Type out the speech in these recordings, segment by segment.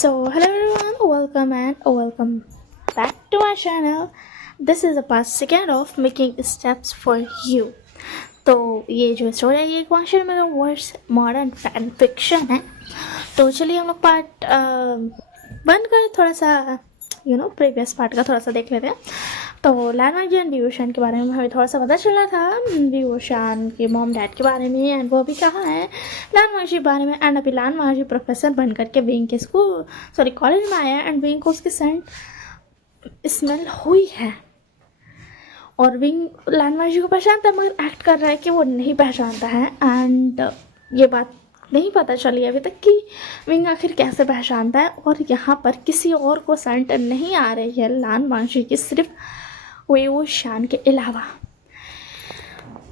Hello everyone, welcome back to my channel. This is the part second of making steps for you. तो ये जो story है ये question मेरा words modern fan fiction है. तो चलिए हम लोग पार्ट बंद कर थोड़ा सा प्रीवियस पार्ट का थोड़ा सा देख लेते हैं. तो लानवाजी एंड विभूषण के बारे में हमें थोड़ा सा पता चला था. विभूषण के मॉम डैड के बारे में एंड वो अभी कहाँ है, लानवाजी के बारे में. एंड अभी लानवाजी प्रोफेसर बन करके विंग के कॉलेज में आया एंड विंग को उसकी सेंट स्मेल हुई है. और विंग लानवाजी को पहचानता है मगर एक्ट कर रहा है कि वो नहीं पहचानता है. एंड ये बात नहीं पता चली अभी तक कि विंग आखिर कैसे पहचानता है. और यहाँ पर किसी और को सेंट नहीं आ रही है लानवाजी की, सिर्फ विभूषण के अलावा.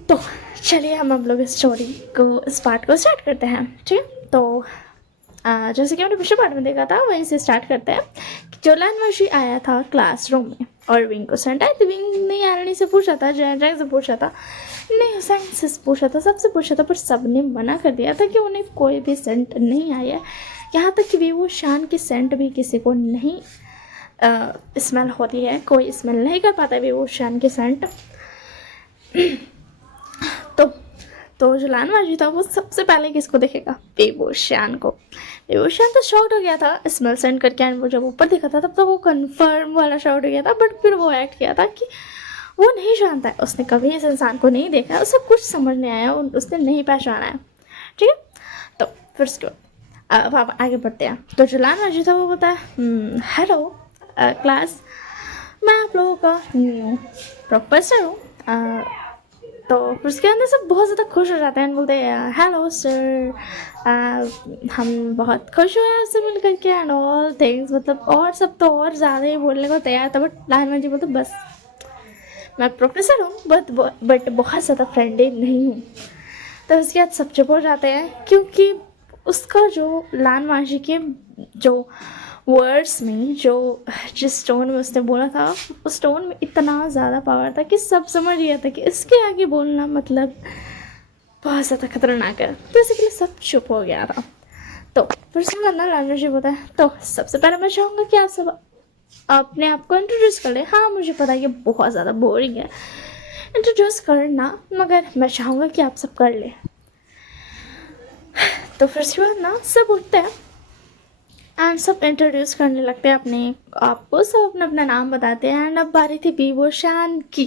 तो चलिए हम लोग इस स्टोरी को इस पार्ट को स्टार्ट करते हैं. ठीक है, तो जैसे कि हमने पिछले पार्ट में देखा था वहीं से स्टार्ट करते हैं. जो लानवाजी आया था क्लासरूम में और विंग को सेंट आई थी. विंग ने यारनी से पूछा था, जैक से पूछा था, नहीं सेंट से पूछा था, सबसे पूछा था, पर सब ने मना कर दिया था कि उन्हें कोई भी सेंट नहीं आया. यहाँ तक कि विभूषण की सेंट भी किसी को नहीं स्मेल होती है, कोई स्मेल नहीं कर पाता विभूषण की सेंट. तो जो लानवाजी था वो सबसे पहले किसको देखेगा, विभूषण को. विभूषण तो शॉक्ड हो गया था स्मेल सेंड करके. एंड वो जब ऊपर देखा था तब तो वो कंफर्म वाला शॉट हो गया था. बट फिर वो एक्ट किया था कि वो नहीं जानता है, उसने कभी इस इंसान को नहीं देखा है, उसे कुछ समझ नहीं आया, उसने नहीं पहचाना है. ठीक है, तो फिर उसके बाद अब आगे बढ़ते हैं. तो जो लानवाजी था वो बोलता है, हेलो क्लास, मैं आप लोगों का न्यू प्रोफेसर हूँ. तो फिर उसके अंदर सब बहुत ज़्यादा खुश हो जाते हैं. बोलते हैं हेलो सर, हम बहुत खुश हुए हैं आपसे मिल करके एंड ऑल थिंग्स. मतलब और सब तो और ज़्यादा ही बोलने को तैयार था. बट लानवाजी बोलते बस मैं प्रोफेसर हूँ बट बहुत ज़्यादा फ्रेंडली नहीं हूँ. तो उसके बाद सब चुप हो जाते हैं क्योंकि उसका जो लानवाजी के जो वर्ड्स में जिस टोन में उसने बोला था उस टोन में इतना ज़्यादा पावर था कि सब समझ गया था कि इसके आगे बोलना मतलब बहुत ज़्यादा खतरनाक है. तो इसी के लिए सब चुप हो गया था. तो फिर उसके बाद ना लानवाजी बोलता है, तो सबसे पहले मैं चाहूँगा कि आप सब अपने आप को इंट्रोड्यूस कर ले. हाँ मुझे पता है ये बहुत ज़्यादा बोरिंग है इंट्रोड्यूस करना, मगर मैं चाहूँगा कि आप सब कर ले. तो फिर उसके बाद ना सब उठते हैं एंड सब इंट्रोड्यूस करने लगते हैं अपने आपको. सब अपना अपना नाम बताते हैं. एंड अब बारी थी विभूषण की.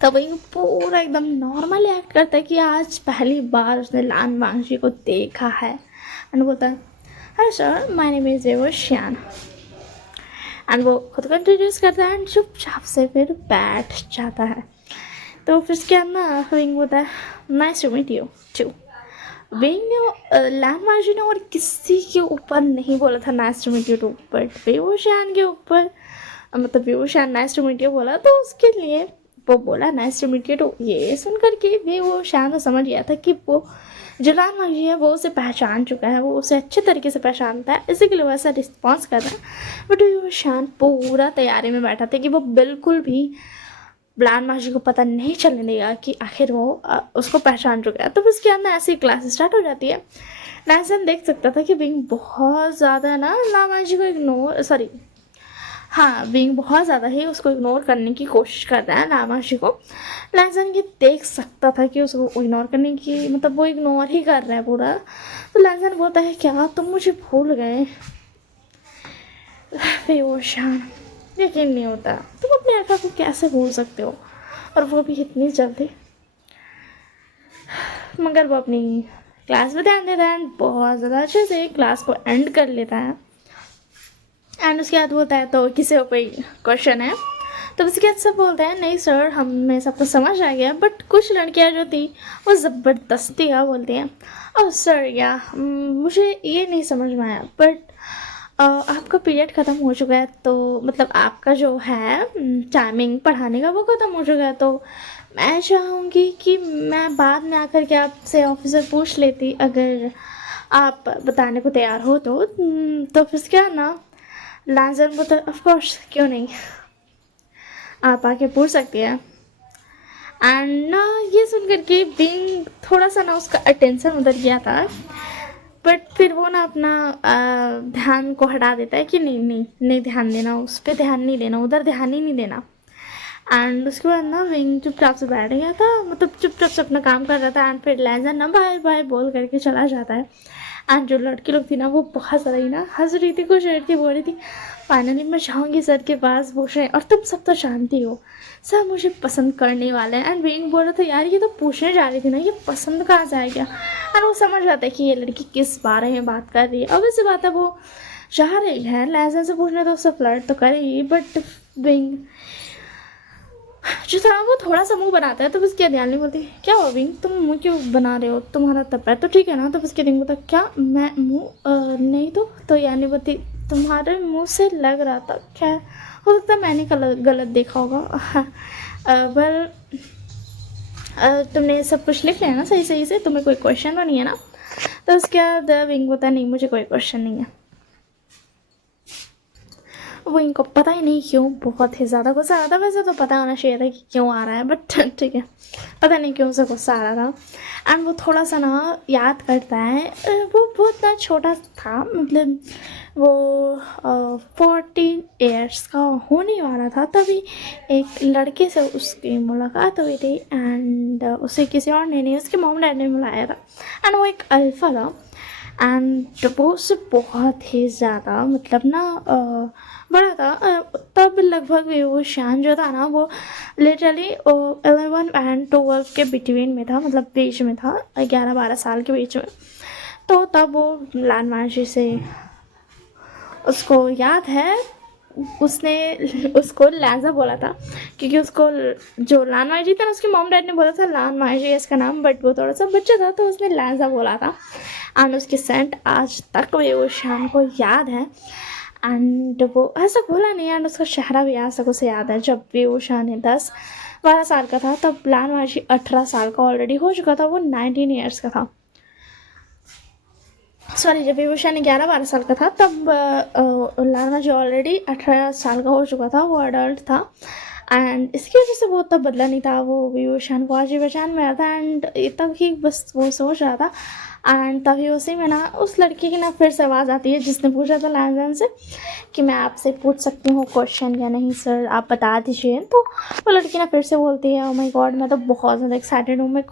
तब वही पूरा एकदम नॉर्मली एक्ट करता है कि आज पहली बार उसने लानवाजी को देखा है. एंड बोलता है, hi sir, my name is Vibhushan. And वो खुद को इंट्रोड्यूस करता है एंड चुपचाप से फिर बैठ जाता है. तो फिर उसके बाद ना विंग बोलता है, nice to meet you too. विंग ने लानवाजी ने और किसी के ऊपर नहीं बोला था nice to meet you too, but Vibhushan के ऊपर मतलब Vibhushan nice to meet you बोला तो उसके लिए वो बोला nice to meet you too. ये सुन करके विभूषण तो समझ गया था कि वो जो लानवाजी है वो उसे पहचान चुका है, वो उसे अच्छे तरीके से पहचानता है, इसी के लिए वैसा रिस्पॉन्स कर रहा है. बट विभूषण पूरा तैयारी में बैठा था कि वो बिल्कुल भी लानवाजी को पता नहीं चलने देगा कि आखिर वो उसको पहचान चुका है. तो फिर उसके अंदर ऐसी क्लास स्टार्ट हो जाती है. लानवाजी देख सकता था कि विंग बहुत ज़्यादा ना लानवाजी को विंग बहुत ज़्यादा ही उसको इग्नोर करने की कोशिश कर रहा है लानवाजी को. लानवाजी ये देख सकता था कि उसको इग्नोर करने की मतलब वो इग्नोर ही कर रहा है पूरा. तो लानवाजी बोलता है, क्या तुम मुझे भूल गए. विभूषण यकीन नहीं होता, तुम अपने आका को कैसे भूल सकते हो, और वो भी इतनी जल्दी. मगर वो अपनी क्लास में ध्यान देता है एंड बहुत ज़्यादा अच्छे से क्लास को एंड कर लेता है. एंड उसके बाद बोलता है, तो किसी को कोई क्वेश्चन है. तो उसके बाद सब बोलते हैं, नहीं सर हमें सब कुछ समझ आ गया. बट कुछ लड़कियां जो थी वो ज़बरदस्ती का बोलती हैं, ओह सर या मुझे ये नहीं समझ में आया, बट आपका पीरियड ख़त्म हो चुका है, तो मतलब आपका जो है टाइमिंग पढ़ाने का वो ख़त्म हो चुका है. तो मैं चाहूँगी कि मैं बाद में आकर के आपसे ऑफिसर पूछ लेती, अगर आप बताने को तैयार हो तो. फिर क्या ना लानवाजी बोलता है, ऑफ कोर्स क्यों नहीं, आप आके पूछ सकती है. एंड ना ये सुन करके विंग थोड़ा सा ना उसका अटेंशन उधर गया था बट फिर वो ना अपना ध्यान को हटा देता है कि नहीं नहीं नहीं ध्यान देना, उस पर ध्यान नहीं देना, उधर ध्यान ही नहीं देना। एंड उसके बाद ना विंग चुपचाप से बैठ गया था, मतलब चुपचाप से अपना काम कर रहा था। एंड फिर लैंजर ना बाय बाय बोल करके चला जाता है। एंड जो लड़की लोग थी ना वो बहुत ज़्यादा ही ना हंस रही थी, खुश रही थी, बोल रही थी फाइनली मैं जाऊँगी सर के पास पूछने, और तुम सब तो जानती हो सर मुझे पसंद करने वाले हैं। एंड विंग बोल रहा था यार ये तो पूछने जा रही थी ना, ये पसंद कहाँ से आ गया। एंड वो समझ जाता है कि ये लड़की किस बारे में बात कर रही है। अब ऐसी बात है वो जा रही है लैंजर से पूछने, तो उससे फ्लर्ट तो करेगी। बट विंग जो था वो थोड़ा सा मुंह बनाता है, तो उसकी ध्यान नहीं बोलती क्या हुआ विंग तुम मुंह क्यों बना रहे हो, तुम्हारा तब है तो ठीक है ना। तो उसके दिन बोलता क्या मैं मुंह नहीं तो यानी बोलती तुम्हारे मुंह से लग रहा था, क्या हो सकता है मैंने गलत देखा होगा। पर तुमने सब कुछ लिख लिया ना सही सही से, तुम्हें कोई क्वेश्चन तो नहीं है ना। तो उसके बाद विंग बोलता नहीं मुझे कोई क्वेश्चन नहीं है। वो इनको पता ही नहीं क्यों बहुत ही ज़्यादा गुस्सा आ रहा था। वैसे तो पता होना चाहिए था कि क्यों आ रहा है, बट ठीक है पता नहीं क्यों उसे गुस्सा आ रहा था। एंड वो थोड़ा सा ना याद करता है, वो बहुत ना छोटा था, मतलब वो 14 ईयर्स का होने वाला था तभी एक लड़के से उसकी मुलाकात हुई थी। एंड उसे किसी और ने नहीं, उसके मॉम डैड ने बुलाया था। एंड वो एक अल्फ़ा था। एंड वो उससे बहुत ही ज़्यादा मतलब ना बड़ा था। तब लगभग वो शान जो था ना वो लिटरली 11 एंड 12 के बिटवीन में था, मतलब बीच में था, 11-12 साल के बीच में। तो तब वो लान माजी से उसको याद है, उसने उसको लांजा बोला था, क्योंकि उसको जो लान माजी था ना उसके मॉम डैड ने बोला था लान माजी इसका नाम, बट वो थोड़ा सा बच्चा था तो उसने लांजा बोला था। एंड उसकी सेंट आज तक वो शाम को याद है। एंड वो ऐसा बोला नहीं, एंड उसका चेहरा भी आज तक उसे याद है। जब भी वो शान 10-12 साल का था तब लान माजी 18 साल का ऑलरेडी हो चुका था, वो 19 ईयर्स का था। सॉरी, जब विभूषण 11-12 साल का था तब लाना जो ऑलरेडी 18 साल का हो चुका था, वो अडल्ट था। एंड इसकी वजह से वो तब बदला नहीं था, वो विभूषण को आज ही पहचान में आया था। एंड तब ही बस वो सोच रहा था। एंड तभी उसी में ना उस लड़की की ना फिर से आवाज़ आती है जिसने पूछा था लैंजन से कि मैं आपसे पूछ सकती हूँ क्वेश्चन या नहीं सर, आप बता दीजिए। तो वो लड़की ना फिर से बोलती है ओ माय गॉड मैं तो बहुत ज़्यादा एक्साइटेड हूँ, मैं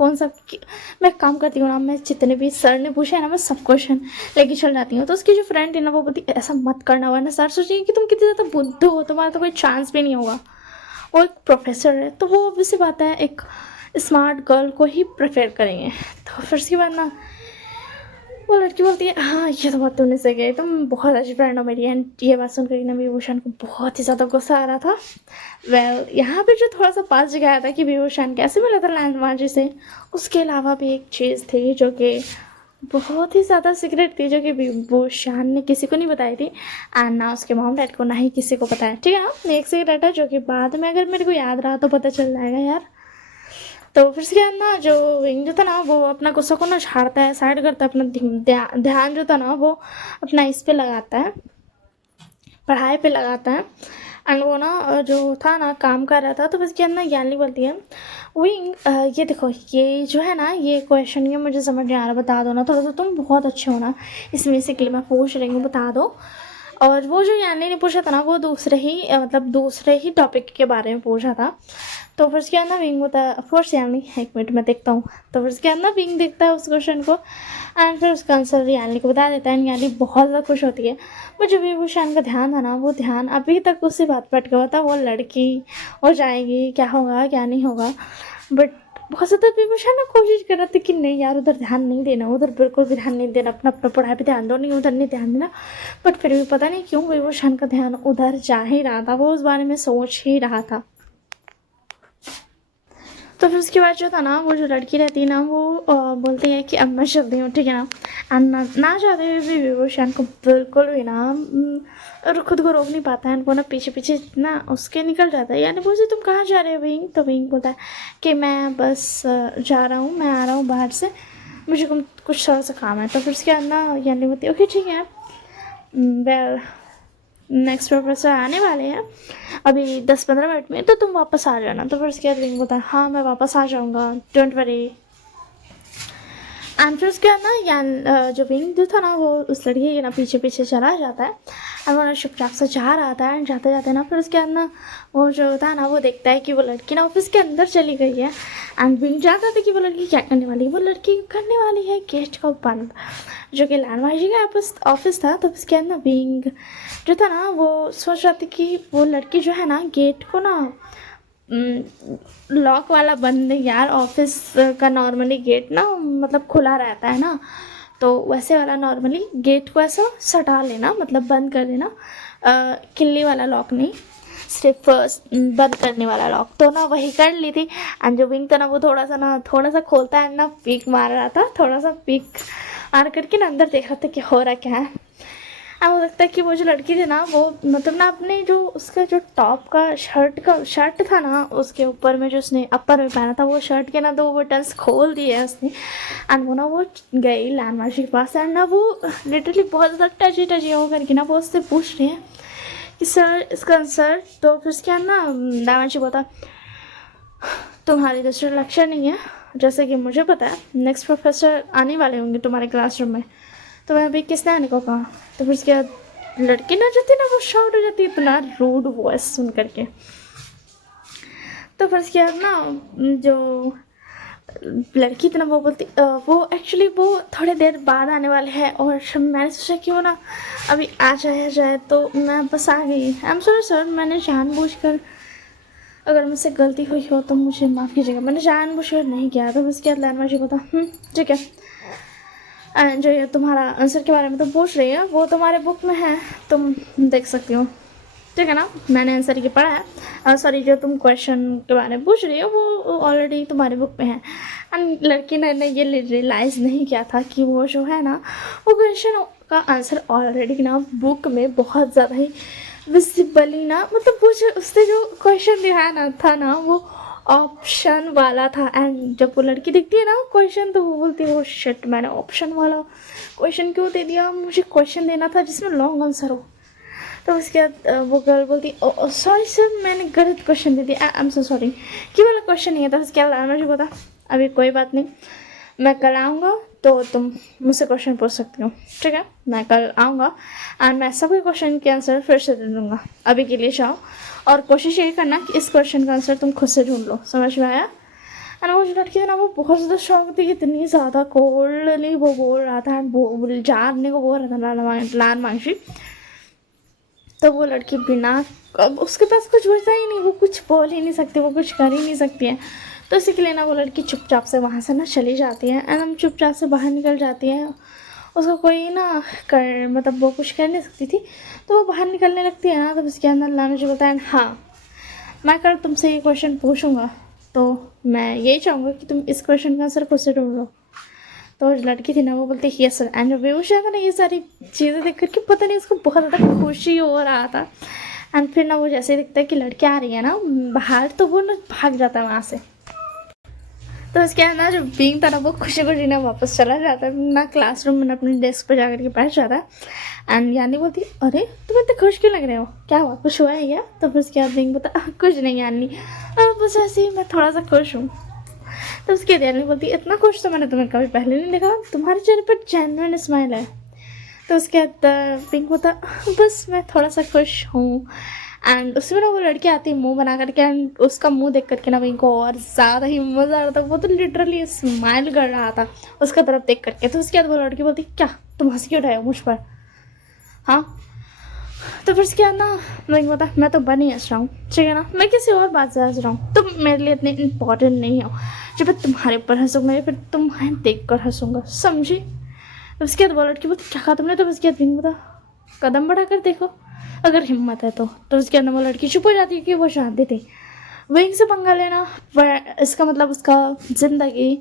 मैं काम करती हूँ ना, मैं जितने भी सर ने पूछा है ना मैं सब क्वेश्चन लेके चल जाती हूँ। तो उसकी जो फ्रेंड है ना वो बोलती ऐसा मत करना वरना सर सोचेंगे कि तुम कितनी ज़्यादा बुद्धू हो, तुम्हारा तो कोई चांस भी नहीं होगा। वो एक प्रोफेसर है तो वो ऑब्वियसली बात है एक स्मार्ट गर्ल को ही प्रेफर करेंगे। तो फिर उसके बाद ना वो लड़की बोलती है हाँ ये तो बात तुमने सही कही, तुम बहुत अच्छी फ्रेंड हो मेरी। एंड ये बात सुनकर ना विभूषण को बहुत ही ज़्यादा गुस्सा आ रहा था। यहाँ पे जो थोड़ा सा पास जगह था कि विभूषण कैसे मिला था लैंडमार्जी से, उसके अलावा भी एक चीज़ थी जो कि बहुत ही ज़्यादा सीक्रेट थी, जो कि विभूषण ने किसी को नहीं बताई थी। एंड ना उसके मॉम डैड को ना ही किसी को बताया, ठीक है ना। एक सीक्रेट है जो कि बाद में अगर मेरे को याद रहा तो पता चल जाएगा यार। तो फिर उसके बाद ना जो विंग जो था ना वो अपना गुस्सा को ना झाड़ता है, साइड करता है, अपना ध्यान जो था ना वो अपना इस पे लगाता है, पढ़ाई पे लगाता है। एंड वो ना जो था ना काम कर रहा था। तो उसके बाद ना यानी बोलती है विंग ये देखो ये जो है ना ये क्वेश्चन ये मुझे समझ नहीं आ रहा, बता दो ना थोड़ा सा, तुम बहुत अच्छे हो ना इसमें से के लिए मैं पूछ रही हूँ, बता दो। और वो जो यानी ने पूछा था ना वो मतलब दूसरे ही टॉपिक के बारे में पूछा था। तो फिर उसके बाद ना विंग होता है ऑफकोर्स यानी एक मिनट में देखता हूँ। तो फिर उसके बाद ना विंग देखता है उस क्वेश्चन को एंड फिर उसका आंसर यानी को बता देता है। एंड यानी बहुत ज़्यादा खुश होती है। वो जो विभूषण का ध्यान था ना वो ध्यान अभी तक उसी बात पर अटका हुआ था, वो लड़की हो जाएगी क्या होगा क्या नहीं होगा। बट बहुत ज़्यादा विभूषण ना कोशिश कर रहा था कि नहीं यार उधर ध्यान नहीं देना, उधर बिल्कुल भी ध्यान नहीं देना, अपना अपना पढ़ाई पे ध्यान दो, नहीं उधर नहीं ध्यान देना। बट फिर भी पता नहीं क्यों विभूषण का ध्यान उधर जा ही रहा था, वो उस बारे में सोच ही रहा था। तो फिर उसके बाद जो था ना वो जो लड़की रहती है ना वो बोलती है कि अब मैं चलती हूँ, ठीक है ना। एंड ना चाहते हुए भी विभूषण को बिल्कुल भी ना और खुद को रोक नहीं पाता है, वो ना पीछे पीछे ना उसके निकल जाता है। यानी बोलते तुम कहाँ जा रहे हो विंग। तो विंग बोलता है कि मैं बस जा रहा हूँ, मैं आ रहा हूँ बाहर से, मुझे कुछ थोड़ा सा काम है। तो फिर उसके बाद ना यानी बोलती है ओके ठीक है वेल नेक्स्ट प्रोफेसर आने वाले हैं अभी 10-15 मिनट में, तो तुम वापस आ जाना। तो फिर उसके बाद विंग बोलता है हाँ मैं वापस आ जाऊँगा, डोंट वरी। एंड फिर उसके बाद ना यान जो विंग जो था ना वो उस लड़की के ना पीछे पीछे चला जाता है एंड वो ना चुपचाप से जा रहा था एंड जाते जाते ना फिर उसके बाद ना वो जो होता है ना वो देखता है कि वो लड़की ना ऑफिस के अंदर चली गई है एंड विंग जानता था कि वो लड़की क्या करने वाली है। वो लड़की करने वाली है गेट को बंद, जो कि लैंडमार्जी का ऑफिस था। तो उसके अंदर विंग जो था ना वो सोच रहा था कि वो लड़की जो है ना गेट को ना लॉक वाला बंद नहीं यार, ऑफिस का नॉर्मली गेट ना मतलब खुला रहता है ना, तो वैसे वाला नॉर्मली गेट को ऐसा सटा लेना, मतलब बंद कर देना, किल्ली वाला लॉक नहीं, सिर्फ बंद करने वाला लॉक। तो ना वही कर ली थी एंड जो विंग था ना वो थोड़ा सा खोलता है ना, पीक मार रहा था, थोड़ा सा पीक मार करके ना अंदर देख रहा था कि हो रहा क्या है। अब हो सकता है कि वो जो लड़की थी ना वो मतलब ना अपने जो उसका जो टॉप का शर्ट था ना उसके ऊपर में जो उसने अपर में पहना था वो शर्ट के ना दो बटन्स खोल दिए उसने एंड वो ना वो गई लैंडमार्क के पास एंड ना वो लिटरली बहुत ज़्यादा टची हो करके ना वो उससे पूछ रही है कि सर इसका आंसर। तो फिर उसके बाद ना लैंडमार्क बोलता तुम्हारी दूसरा लेक्चर नहीं है, जैसे कि मुझे पता है नेक्स्ट प्रोफेसर आने वाले होंगे तुम्हारे क्लासरूम में, तो मैं अभी किसने आने को कहा। तो फिर उसके बाद लड़की ना जाती ना वो शॉर्ट हो जाती इतना रूड वॉइस सुन करके। तो फिर उसके बाद ना जो लड़की थी ना वो बोलती वो एक्चुअली वो थोड़ी देर बाद आने वाले हैं और मैंने सोचा कि वो ना अभी आ जाए तो मैं बस आ गई। आई एम सॉरी सर, मैंने जानबूझकर, अगर मुझसे गलती हुई हो तो मुझे माफ़ कीजिएगा, मैंने जानबूझकर नहीं किया। तो उसके बाद लैंडमार्क जी बोला ठीक है, जो ये तुम्हारा आंसर के बारे में तो पूछ रही है वो तुम्हारे बुक में है, तुम देख सकती हो, ठीक है ना, मैंने आंसर ये पढ़ा है। सॉरी, जो तुम क्वेश्चन के बारे में पूछ रही हो वो ऑलरेडी तुम्हारे बुक में है। एंड लड़की ने ये रियलाइज़ नहीं किया था कि वो जो है ना वो क्वेश्चन का आंसर ऑलरेडी ना बुक में बहुत ज़्यादा ही विजिबली ना, मतलब वो जो उसने जो क्वेश्चन दिखाया ना था ना वो ऑप्शन वाला था। एंड जब वो लड़की दिखती है ना क्वेश्चन तो वो बोलती है वो शिट, मैंने ऑप्शन वाला क्वेश्चन क्यों दे दिया, मुझे क्वेश्चन देना था जिसमें लॉन्ग आंसर हो। तो उसके बाद वो गर्ल बोलती सॉरी सर, मैंने गलत क्वेश्चन दे दिया, आई एम सो सॉरी, कि वाला क्वेश्चन नहीं है। तो उसके बाद मुझे बोला अभी कोई बात नहीं, मैं कल आऊँगा तो तुम मुझसे क्वेश्चन पूछ सकती हो, ठीक है, मैं कल आऊँगा एंड मैं सभी क्वेश्चन के आंसर फिर से दे दूँगा। अभी के लिए जाओ और कोशिश ये करना कि इस क्वेश्चन का आंसर तुम खुद से ढूंढ लो, समझ में आया। एंड वो जो लड़की थी ना वो बहुत ज़्यादा शौक थी, इतनी ज़्यादा कोल्डली वो बोल रहा था एंड वो जानने को बोल रहा था लैंडमार्क। तो वो लड़की बिना, अब उसके पास कुछ बचा ही नहीं, वो कुछ बोल ही नहीं सकती, वो कुछ कर ही नहीं सकती है। तो इसी के लिए ना वो लड़की चुपचाप से वहाँ से ना चली जाती है एंड हम चुपचाप से बाहर निकल जाती है। उसको कोई ना कर मतलब वो कुछ कर नहीं सकती थी, तो वो बाहर निकलने लगती है ना। तो उसके अंदर अल्लाह मुझे बताया हाँ मैं कल तुमसे ये क्वेश्चन पूछूंगा, तो मैं यही चाहूँगा कि तुम इस क्वेश्चन का आंसर खुद से ढूंढ लो। तो लड़की थी ना वो बोलती है यस सर। एंड बेहोश था ना ये सारी चीज़ें देख करके पता नहीं उसको बहुत ज़्यादा खुशी हो रहा था। एंड फिर ना वो जैसे दिखता है कि लड़की आ रही है ना बाहर, तो वो ना भाग जाता है वहाँ से। तो उसके बाद ना जो बीइंग था ना वो खुशी खुशी ना वापस चला जाता है ना क्लासरूम में, अपने डेस्क पर जा करके बैठ जाता है। एंड यानी बोलती अरे तुम इतने खुश क्यों लग रहे हो, क्या हुआ, कुछ हुआ है क्या। तो फिर उसके बाद बीइंग बोलता कुछ नहीं यानी, बस ऐसे ही मैं थोड़ा सा खुश हूँ। तो उसके यानी बोलती इतना खुश तो मैंने तुम्हें कभी पहले नहीं देखा, तुम्हारे चेहरे पर जेन्युइन स्माइल है। तो उसके बाद पिंक होता बस मैं थोड़ा सा खुश हूँ। एंड उसमें ना वो लड़की आती है मुंह बना करके एंड उसका मुंह देख करके ना पिंक को और ज़्यादा ही मज़ा आ रहा था। वो तो लिटरली स्माइल कर रहा था उसका तरफ देख करके। तो उसके बाद वो लड़की बोलती क्या तुम हंस क्यों उठाए हो मुझ पर, हाँ। तो फिर उसके बाद ना मैं बता मैं तो बन ही हंस रहा हूँ, ठीक है ना, मैं किसी और बात से हंस रहा हूँ, तुम मेरे लिए इतने इंपॉर्टेंट नहीं हो जब मैं तुम्हारे ऊपर हंसूँगा या फिर तुम्हें देख कर हंसूँगा, समझी। तो उसके बाद वो लड़की बोलती क्या कहा तुमने। तो उसके बाद पिंक बता कदम बढ़ा कर देखो अगर हिम्मत है तो। उसके अंदर वो लड़की चुप हो जाती है कि वो जानती थी विंग से पंगा लेना इसका मतलब उसका ज़िंदगी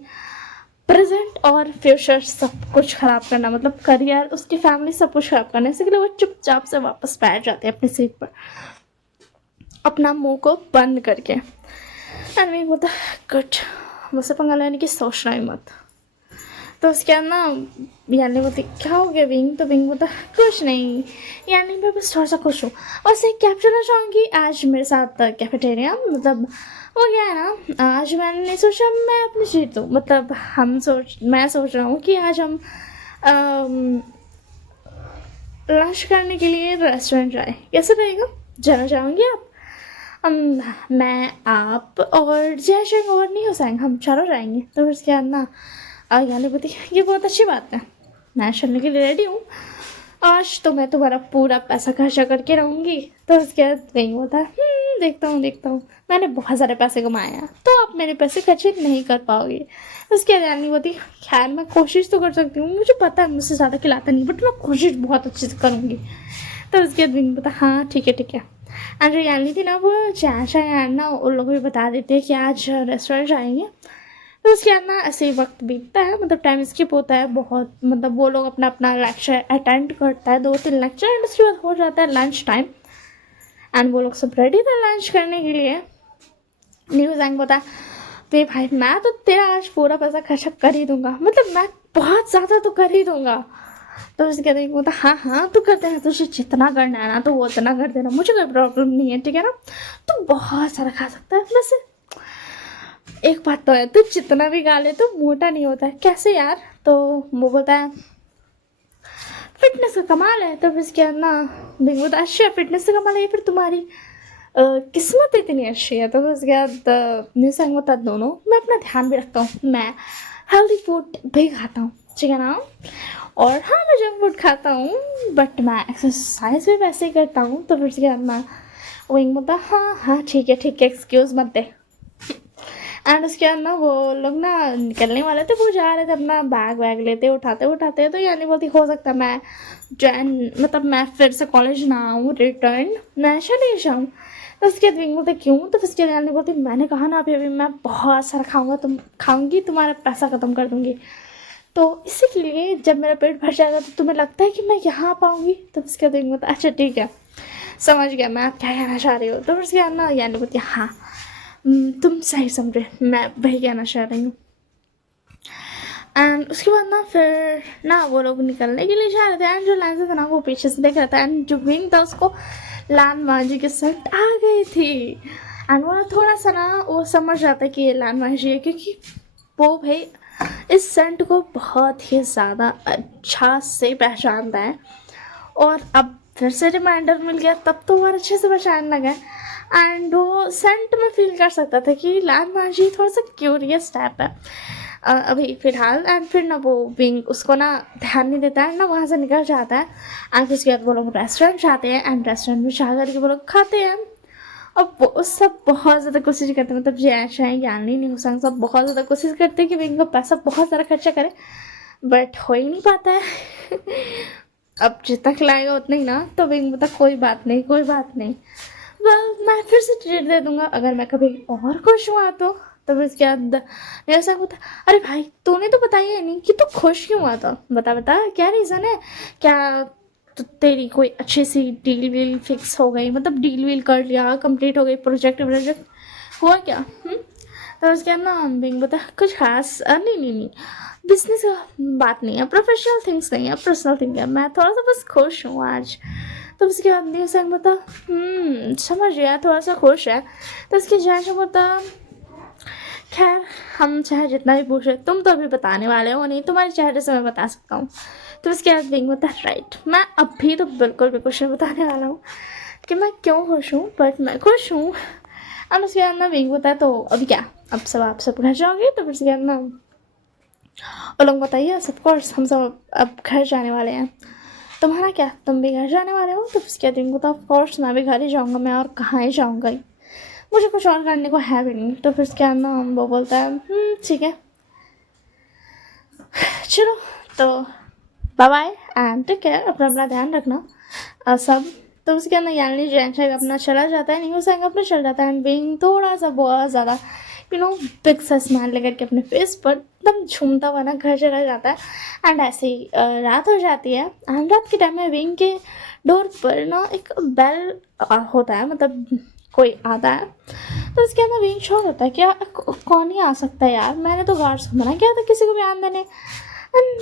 प्रेजेंट और फ्यूचर सब कुछ ख़राब करना, मतलब करियर उसकी फैमिली सब कुछ ख़राब करना। इसलिए वो चुपचाप से वापस बैठ जाते हैं अपनी सीट पर अपना मुंह को बंद करके। एंड विंग बोलता गुड, मुझसे पंगा लेने की सोचना ही मत। तो उसके बाद ना यानी बोलती क्या हो गया विंग। तो विंग बोलता कुछ नहीं यानी मैं बस थोड़ा सा खुश हूँ। और से कैप्चरना चाहूँगी आज मेरे साथ कैफेटेरिया मतलब वो क्या है ना, आज मैंने सोचा मैं अपनी ट्रीट दूँ, मतलब मैं सोच रहा हूँ कि आज हम लंच करने के लिए रेस्टोरेंट जाए, कैसे रहेगा? जाना चाहोगे आप? हम मैं आप और जय सिंह और नहीं हो जाएंगे, हम चारों जाएंगे। तो फिर उसके बाद ना यानी पति, ये बहुत अच्छी बात है, मैं चलने के लिए रेडी हूँ, आज तो मैं तुम्हारा पूरा पैसा खर्चा करके रहूँगी। तो उसके बाद नहीं होता है, देखता हूँ, मैंने बहुत सारे पैसे कमाए हैं तो आप मेरे पैसे खर्चे नहीं कर पाओगे। उसके बाद यानी होती, खैर मैं कोशिश तो कर सकती हूँ, मुझे पता है मुझसे ज़्यादा खिलाता नहीं, बट मैं कोशिश बहुत अच्छे से करूँगी। तो उसके बाद नहीं पता, हाँ ठीक है। एंड रियलिटी थी ना, वो चाचा यार ना उन लोगों को भी बता देते हैं कि आज रेस्टोरेंट जाएंगे। तो उसके बाद ना ऐसे ही वक्त बीतता है, मतलब टाइम स्किप होता है बहुत, मतलब वो लोग अपना अपना लेक्चर अटेंड करता है, 2-3 लेक्चर, एंड उसके बाद हो जाता है लंच टाइम। एंड वो लोग सब रेडी थे लंच करने के लिए। न्यूज़ एंग बता, वे भाई मैं तो तेरा आज पूरा पैसा खर्चा कर ही दूंगा, मतलब मैं बहुत ज़्यादा तो कर ही दूंगा। तो उसके बाद बोलता, हाँ तू कर देना, तुझे जितना करना है ना तो वो उतना कर देना, मुझे कोई प्रॉब्लम नहीं है, ठीक है ना? तू बहुत सारा खा सकता है, वैसे एक बात तो है, तू जितना भी खा ले तो मोटा नहीं होता है। कैसे यार? तो वो बोलता है फिटनेस का कमाल है। तो फिर उसके बाद ना बिग बोलता, अच्छा फिटनेस का कमाल है, फिर तुम्हारी किस्मत इतनी अच्छी है। तो फिर उसके बाद निसंग होता, दोनों मैं अपना ध्यान भी रखता हूँ, मैं हेल्दी फूड भी खाता हूँ, ठीक है ना? और हाँ मैं जंक फूड खाता हूँ, बट मैं एक्सरसाइज भी वैसे ही करता हूँ। तो फिर उसके बाद मैं वही बोलता, हाँ ठीक है एक्सक्यूज़ मत दे। एंड उसके बाद ना वो लोग ना निकलने वाले थे, वो जा रहे थे अपना बैग वैग लेते उठाते, तो यानी बोलती हो सकता है मैं मतलब मैं फिर से कॉलेज ना आऊँ, रिटर्न मैं चले जाऊँ। तो उसके बाद बोलते क्यों? तो उसके बाद यानी बोलती, मैंने कहा ना अभी मैं बहुत सारा खाऊंगी, तुम्हारा पैसा ख़त्म कर दूँगी, तो इसी के लिए जब मेरा पेट भर जाएगा तो तुम्हें लगता है कि मैं यहाँ आ पाऊँगी? तो उसके बाद बोलता, अच्छा ठीक है समझ गया मैं आप क्या कहना चाह रही हो। तो उसके बाद ना यानी बोलती, हाँ तुम सही समझे, मैं वही कहना चाह रही हूँ। एंड उसके बाद ना फिर ना वो लोग निकलने के लिए जा रहे थे, एंड जो लाइन से था ना वो पीछे से देख रहा था, एंड जो विंग था उसको लान मांझी की सेंट आ गई थी। एंड वो थोड़ा सा ना वो समझ जाता है कि ये लान मांझी है, क्योंकि वो भाई इस सेंट को बहुत ही ज़्यादा अच्छा से पहचानता है। और अब फिर से रिमाइंडर मिल गया, तब तो और अच्छे से पहचान लगा। एंड वो सेंट में फील कर सकता था कि लान मांझी थोड़ा सा क्यूरियस टाइप है अभी फ़िलहाल। एंड फिर ना वो विंग उसको ना ध्यान नहीं देता है ना, वहाँ से निकल जाता है। एंड उसके बाद वो लोग रेस्टोरेंट जाते हैं, एंड रेस्टोरेंट में जा करके वो लोग खाते हैं। और वो सब बहुत ज़्यादा कोशिश करते हैं, मतलब जैश है यानी नहीं हुसैन सब बहुत ज़्यादा कोशिश करते हैं कि विंग का पैसा बहुत सारा खर्चा करे, बट हो ही नहीं पाता है। अब जितना खिलाएगा उतना ही ना। तो विंग बता, कोई बात नहीं मैं फिर से ट्रीट दे दूंगा अगर मैं कभी और खुश हुआ तो। फिर उसके बाद ऐसा होता, अरे भाई तूने तो बताया ही नहीं कि तू खुश क्यों हुआ था, बता क्या रीज़न है? क्या तो तेरी कोई अच्छी सी डील वील फिक्स हो गई, मतलब डील वील कर लिया, कंप्लीट हो गई, प्रोजेक्ट हुआ क्या? तो उसके बाद ना बिंग बता, कुछ खास नहीं बिजनेस का बात नहीं है, प्रोफेशनल थिंग्स नहीं है, पर्सनल थिंग है, मैं थोड़ा सा बस खुश हूँ आज। तो उसके बाद न्यू संग बता, समझ गया थोड़ा सा खुश है। तो उसके जैसे बता, खैर हम चाहे जितना भी पूछे, तुम तो अभी बताने वाले हो नहीं, तुम्हारे चेहरे से मैं बता सकता हूँ। तो उसके बाद विंग बता, राइट मैं अभी तो बिल्कुल भी कुछ नहीं बताने वाला हूँ कि मैं क्यों खुश हूँ, बट मैं खुश हूँ। और उसके बाद ना विंग बता, तो अभी क्या अब सब आप सब घर जाओगे? तो फिर उसके बाद ना वो लोग बताइए, ऑफकोर्स हम सब अब घर जाने वाले हैं, तुम्हारा क्या, तुम भी घर जाने वाले हो? तो उसके बाद विंग बता, ऑफकोर्स मैं भी घर ही जाऊँगा, मैं और कहाँ ही जाऊँगा ही, मुझे कुछ और करने को है भी नहीं। तो फिर उसके बाद ना वो बोलता है ठीक है चलो, तो bye bye and take care, अपना ध्यान रखना सब। तो उसके अंदर यानी जैन अपना चला जाता है, नहीं संग अपना चल जाता है, एंड बिंग थोड़ा सा बहुत ज़्यादा बिग सा स्माइल लेकर के अपने फेस पर एकदम झूमता हुआ ना घर चला जाता है। एंड ऐसे ही रात हो जाती है, एंड रात के टाइम में विंग के डोर पर ना एक बेल होता है, मतलब कोई आता है। तो उसके अंदर विंग शॉक होता है, क्या कौन ही आ सकता है यार, मैंने तो गार्ड्स को मना किया था किसी को भी आने देने, एंड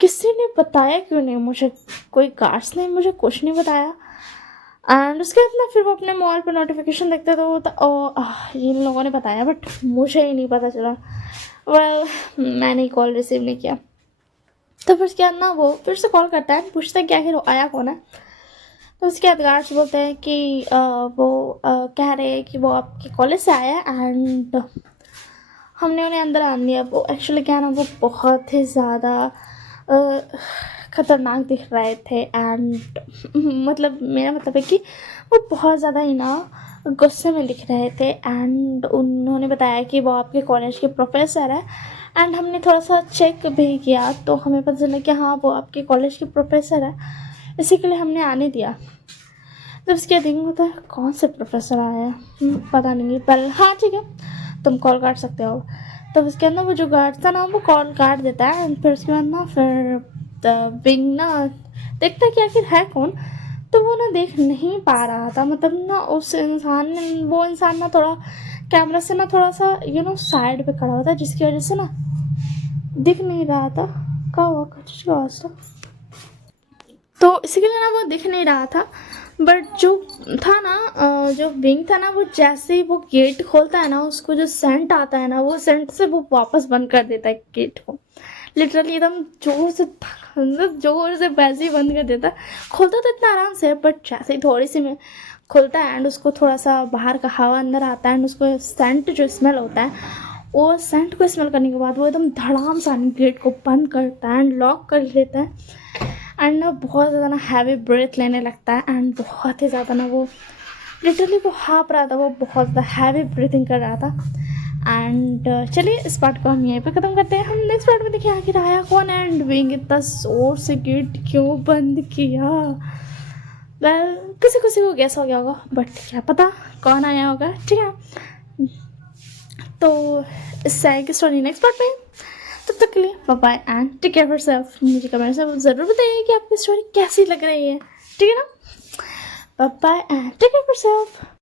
किसी ने बताया क्यों नहीं मुझे, कोई गार्ड्स ने मुझे कुछ नहीं बताया। एंड उसके बाद ना फिर वो अपने मोबाइल पर नोटिफिकेशन देखते तो इन लोगों ने बताया बट मुझे ही नहीं पता चला। मैंने मैंने कॉल रिसीव नहीं किया। तो फिर उसके बाद ना वो फिर से कॉल करता है, पूछता है कि आखिर आया कौन है। तो उसके बाद गार्ड्स बोलते हैं कि वो कह रहे हैं कि वो आपके कॉलेज से आया एंड हमने उन्हें अंदर आन दिया। वो एक्चुअली क्या है ना, वो बहुत ही ज़्यादा ख़तरनाक दिख रहे थे एंड मतलब मेरा मतलब है कि वो बहुत ज़्यादा ही ना गुस्से में दिख रहे थे। एंड उन्होंने बताया कि वो आपके कॉलेज के प्रोफेसर है एंड हमने थोड़ा सा चेक भी किया तो हमें पता चला कि हाँ वो आपके कॉलेज के प्रोफेसर है, इसी के लिए हमने आने दिया। तो उसके दिन होता है कौन से प्रोफेसर आए हैं पता नहीं, पर हाँ ठीक है तुम कॉल काट सकते हो। तो उसके अंदर वो जो गार्ड था ना वो कॉल काट देता है एंड फिर उसके बाद ना फिर विंग ना देखता है कि आखिर है कौन। तो वो ना देख नहीं पा रहा था, मतलब ना उस इंसान ने वो इंसान ना थोड़ा कैमरा से ना थोड़ा सा साइड पे खड़ा होता है जिसकी वजह से ना दिख नहीं रहा था। क्या हुआ, कुछ का आवाज़ था तो इसी के लिए ना वो दिख नहीं रहा था। बट जो था ना जो विंग था ना वो जैसे ही वो गेट खोलता है ना उसको जो सेंट आता है ना वो सेंट से वो वापस बंद कर देता है गेट को। लिटरली एकदम जोर से मतलब जोर से वैसे ही बंद कर देता है। खोलता तो इतना आराम से बट जैसे ही थोड़ी सी में खुलता है एंड उसको थोड़ा सा बाहर का हवा अंदर आता है एंड उसको सेंट जो स्मेल होता है वो सेंट को स्मेल करने के बाद वो एकदम धड़ाम सा गेट को बंद करता है एंड लॉक कर लेता है। एंड ना बहुत ज़्यादा ना हैवी ब्रेथ लेने लगता है एंड बहुत ही ज़्यादा ना वो लिटरली वो हाँप रहा था, वो बहुत ज़्यादा हैवी ब्रीथिंग कर रहा था। एंड चलिए इस पार्ट को हम यहीं पे ख़त्म करते हैं। हम नेक्स्ट पार्ट में देखिए आखिर आया कौन है एंड विंग इतना ज़ोर से गेट क्यों बंद किया। किसी किसी को गैस हो गया होगा बट क्या पता कौन आया होगा, ठीक है। तो इससे आएगी स्टोरी नेक्स्ट पार्ट में। तब तक के लिए bye bye and take care yourself. मुझे कमेंट्स में ज़रूर बताइए कि आपकी स्टोरी कैसी लग रही है, ठीक है ना। Bye bye and take care yourself.